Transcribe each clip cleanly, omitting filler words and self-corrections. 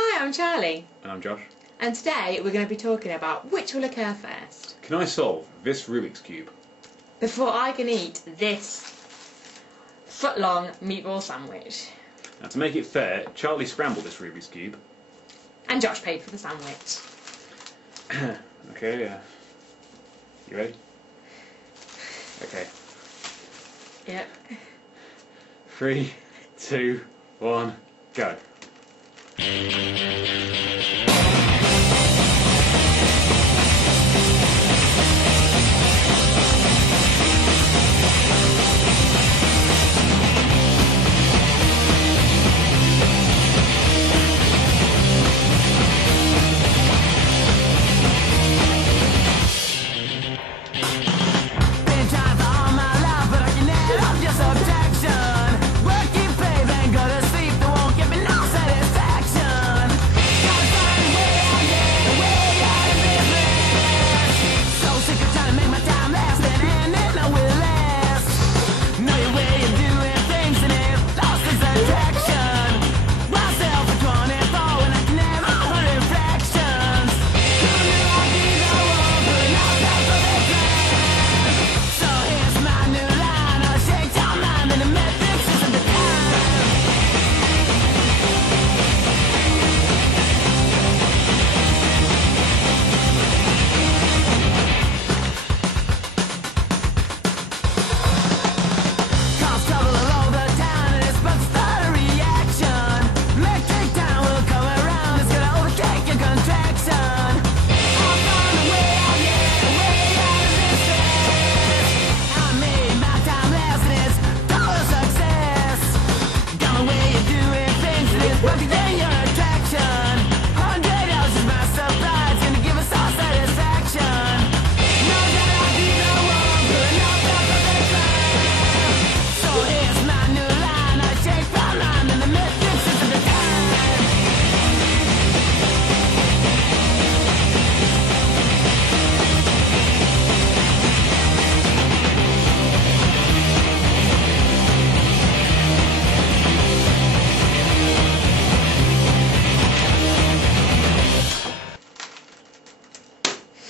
Hi, I'm Charlie. And I'm Josh. And today we're going to be talking about which will occur first. Can I solve this Rubik's Cube? Before I can eat this foot-long meatball sandwich. Now, to make it fair, Charlie scrambled this Rubik's Cube. And Josh paid for the sandwich. Okay, you ready? Okay. Yep. 3, 2, 1, go.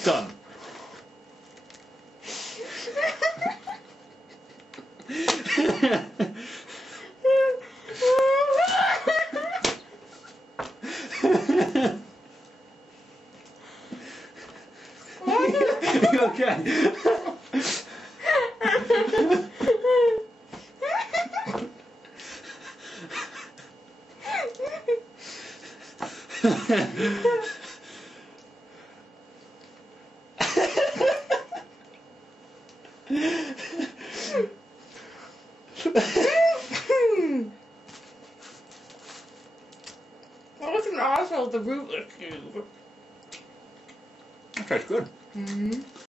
Done. You okay? That was an arsehole, the Rubik's Cube. That tastes good. Mm-hmm.